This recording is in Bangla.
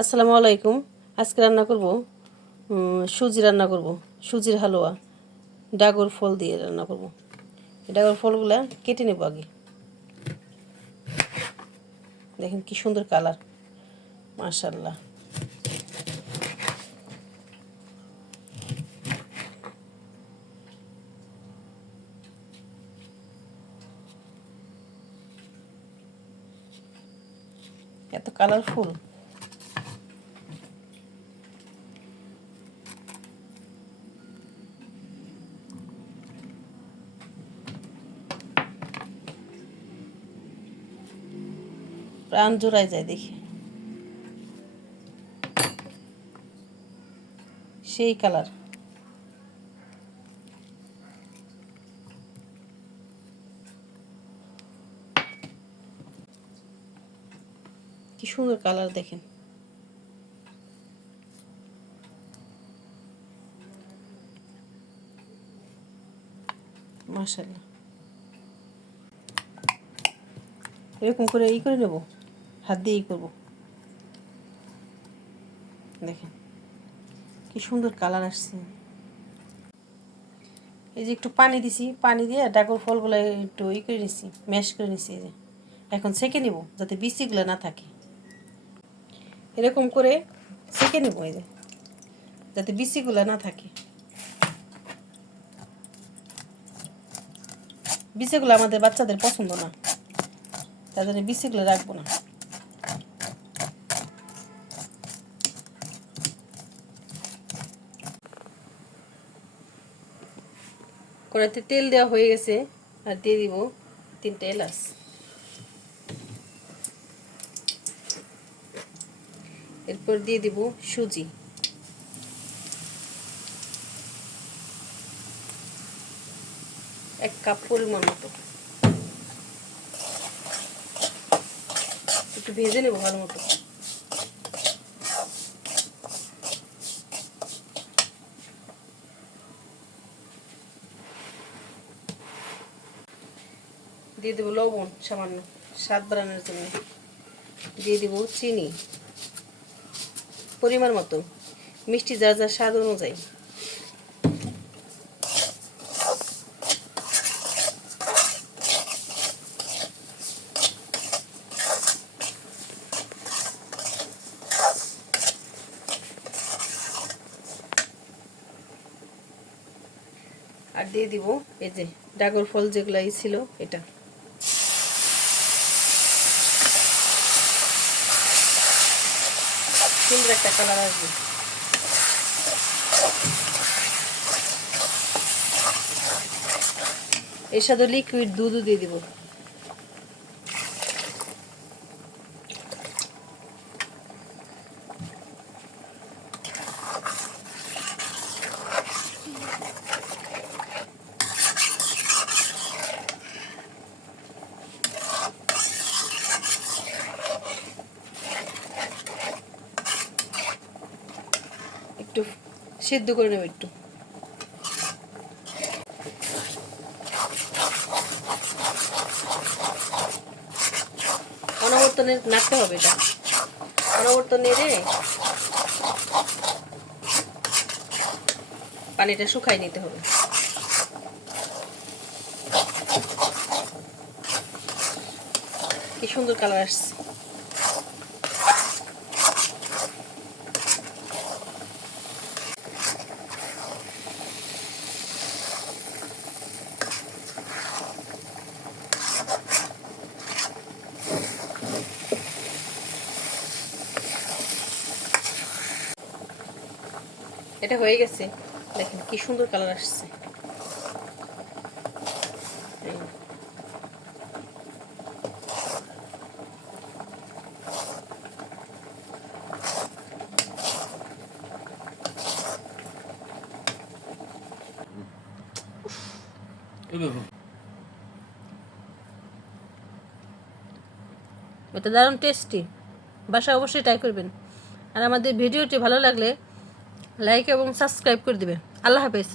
আসসালামু আলাইকুম। আজকে রান্না করব সুজি রান্না করব, সুজির হালুয়া ডাগর ফল দিয়ে রান্না করব। ডাগর ফলগুলা কেটে নেব আগে। দেখেন কি সুন্দর কালার, মাশাআল্লাহ। এত কালারফুল। প্রাণ জোড়ায় যায় দেখি, সেই কালার। কি সুন্দর কালার দেখেন। মাশাআল্লাহ। এরকম করে করে নেব, হাত দিয়েই করব। দেখেন কি সুন্দর কালার আসছে। এই যে একটু পানি দিছি, পানি দিয়ে ডাগর ফলগুলো একটু করে নিছি, ম্যাশ করে নিছি। এই যে এখন ছেঁকে নেব যাতে বিচিগুলো না থাকে। এরকম করে ছেঁকে নেব, এই যে যাতে বিচিগুলো না থাকে। বিচিগুলো আমাদের বাচ্চাদের পছন্দ না, তার জন্য বিচিগুলো রাখবো না। কড়াইতে তেল দেওয়া হয়ে গেছে, আর দিয়ে দিব 3টা এলাচ। এরপর দিয়ে দিব সুজি, 1 কাপ পরিমাণ মতো। একটু ভেজে নেব ভালো মতো। দিয়ে দেবো লবণ সামান্য, স্বাদ বাড়ানোর জন্য। দিয়ে দিব চিনি পরিমাণ মতো, মিষ্টি যার যার স্বাদ অনুযায়ী। আর দিয়ে দিব এই যে ডাগর ফল যেগুলো ছিল, এটা। সুন্দর একটা কালার আসবে। এর সাথে লিকুইড দুধও দিয়ে দিব। একটু সিদ্ধ করে নেব একটু। অনবর্তনে নাড়তে হবে, এটা অনবর্ত নেড়ে পানিটা শুকাই নিতে হবে। কি সুন্দর কালার আসছে। এটা হয়ে গেছে, দেখেন কি সুন্দর কালার আসছে। এটা দারুণ টেস্টি, বাসায় অবশ্যই ট্রাই করবেন। আর আমাদের ভিডিওটি ভালো লাগলে লাইক এবং সাবস্ক্রাইব করে দিবেন। আল্লাহ হাফেজ।